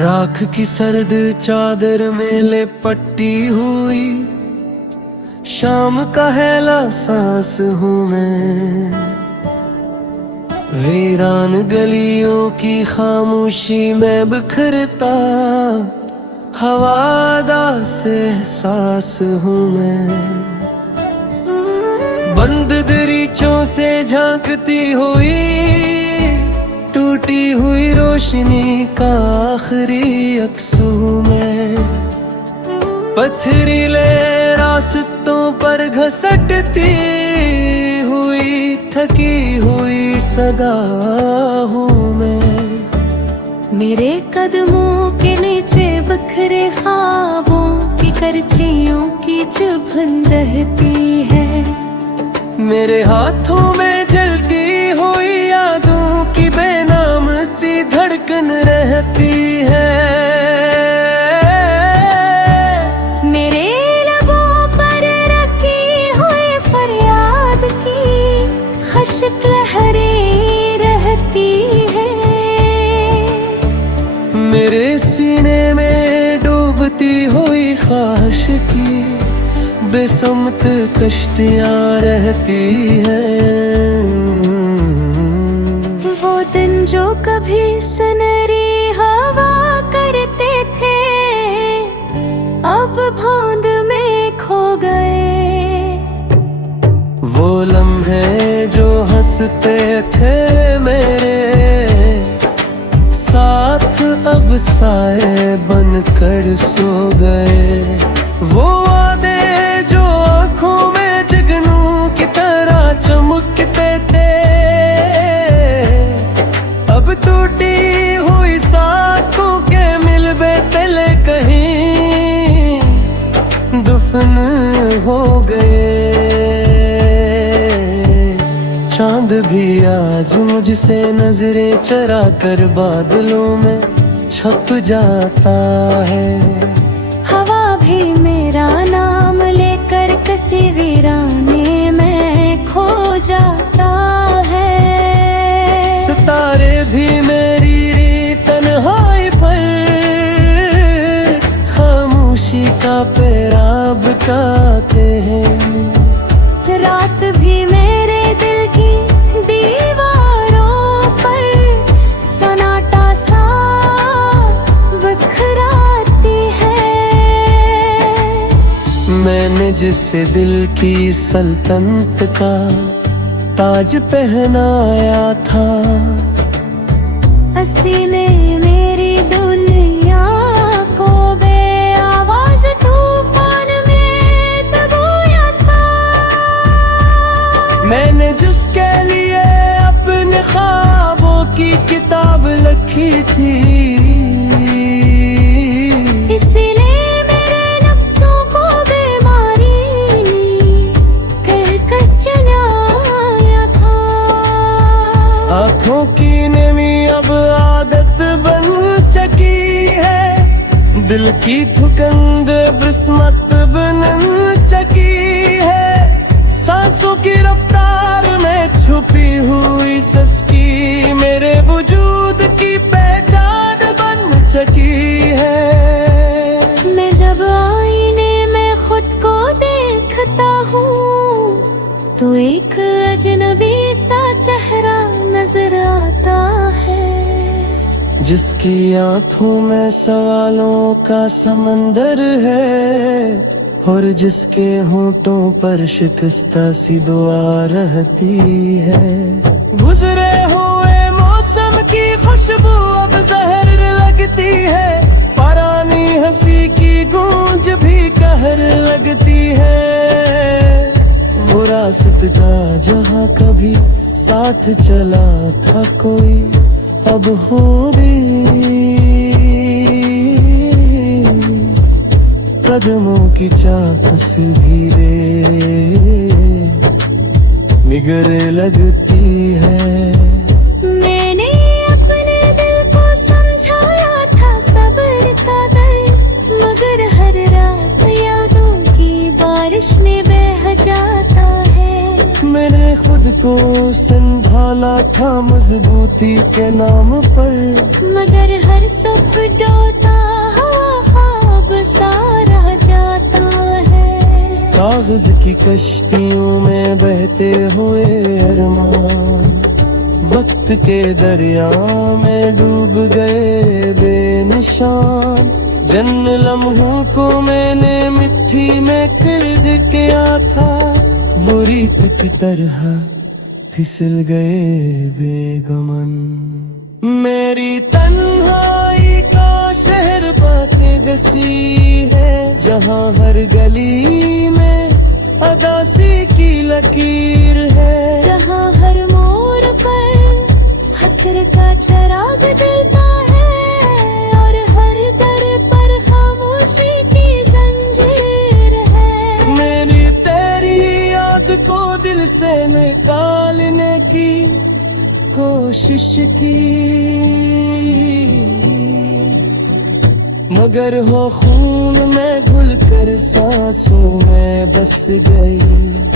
राख की सर्द चादर में लिपटी हुई शाम का हैला सांस हूँ मैं। वीरान गलियों की खामोशी में बिखरता हवादा से एहसास हूँ मैं। बंद दरीचों से झांकती हुई टूटी हुई रोशनी का आखिरी अक्स हूँ मैं। पथरीले रास्तों पर घसटती हुई थकी हुई सदा हूँ मैं। मेरे कदमों के नीचे बिखरे ख्वाबों की करचियों की चुभन रहती है। मेरे हाथों में जलती हुई यादों की बेनाम सी धड़कन रहती है। मेरे लबों पर रखी हुई फरियाद की खशक लहरें रहती है। मेरे सीने में डूबती हुई ख्वाहिश की बेसमत कश्तियाँ रहती हैं। वो दिन जो कभी सुनहरी हवा करते थे अब भौंद में खो गए। वो लम्हे जो हंसते थे मेरे साथ अब साए बनकर सो गए। वो वादे जो आँखों में जुगनू की तरह चमकते थे अब टूटी हुई साखों के मिलबे तले कहीं दफन हो गए। चांद भी आज मुझसे नजरें चरा कर बादलों में छप जाता है। हवा भी मेरा नाम लेकर किसी वीराने में खो जाता है। सितारे भी मेरी तन्हाई पर खामोशी का पैराब गाते हैं। रात भी मेरे दिल की दीवारों पर सन्नाटा सा बिखराती है। मैंने जिसे दिल की सल्तनत का ताज पहनाया था हंसी ने मेरी दुनिया को बेआवाज तूफान में दबोया था। मैंने जिसके लिए अपने ख्वाबों की किताब लिखी थी इसीलिए मेरे नफ्सों को बीमारी कहकर चलाया था। आँखों की नमी अब आदत बन चुकी है। दिल की धुकंद बिस्मत बन चुकी है। सांसों की रफ्तार में छुपी हुई सस्की मेरे वजूद की पहचान बन चुकी है। मैं जब आईने में खुद को देखता हूँ तो एक अजनबी सा चेहरा नजर आता है। जिसकी आंखों में सवालों का समंदर है और जिसके होंठों पर शिकस्ता सी दुआ रहती है। गुजरे हुए मौसम की खुशबू अब जहर लगती है। पुरानी हंसी की गूंज भी कहर लगती है। वो रास्ता जहाँ कभी साथ चला था कोई अब हो भी कदमों की चाक से धीरे निगरे लगती है। मैंने अपने दिल को समझाया था सब्र का दर्स मगर हर रात यादों की बारिश में बह जाता है। मैंने खुद को संभाला संभाला था मजबूती के नाम पर, मगर हर सुख डोता ख्वाब सारा जाता है। कागज की कश्तियों में बहते हुए अरमान, वक्त के दरिया में डूब गए बेनिशान। जन्म लम्हों को मैंने मिट्टी में कर किया था, वो रीत की तरह फिसल गए बेगमन। मेरी तन्हाई का शहर बातें गसी है, जहाँ हर गली में अदासी की लकीर है, जहाँ हर मोड़ पर हसर का चराग जलता है, और हर दर पर खामोशी की जंजीर है। मेरी तेरी याद को दिल से निकालने की कोशिश की, मगर हो खून में घुल कर सांसों में बस गई।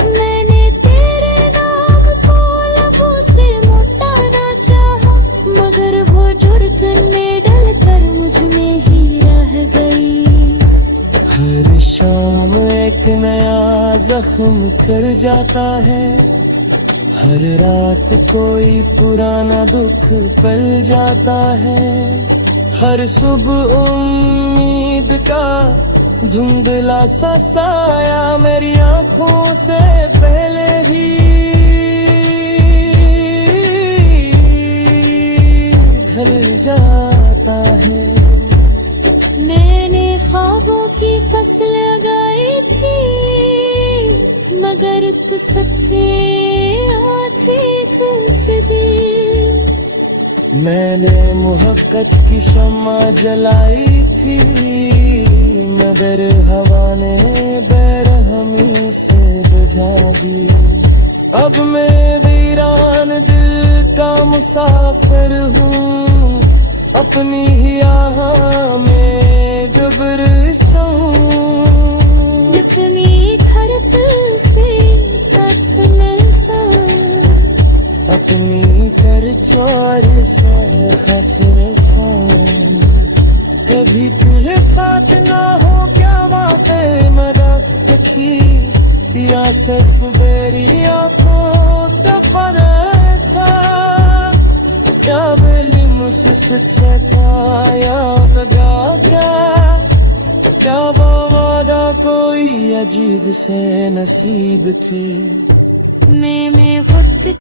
मैंने तेरे नाम को लबों से मिटाना चाहा, मगर वो जुड़कन में डलकर मुझ में ही रह गई। हर शाम एक नया जख्म कर जाता है, हर रात कोई पुराना दुख पल जाता है। हर सुबह उम्मीद का धुंधला सा साया मेरी आंखों से पहले ही ढल जाता है। मैंने ख्वाबों की फसल लगाई थी, मगर सकते आती तुझसे दी। मैंने मोहब्बत की शम्मा जलाई थी, मगर हवा ने बेरहमी से बुझा दी। अब मैं वीरान दिल का मुसाफिर हूँ, अपनी ही आह में डूबरसा हूँ। जितनी धरती से दफन सा, अपनी कर चोर से खफर सा। कभी तेरे साथ ना हो क्या बातें मदद की, या सिर्फ मेरी आंखों पर था। क्या बेली मुझसे था या बगा क्या वादा कोई अजीब से नसीब थी। मैं खुद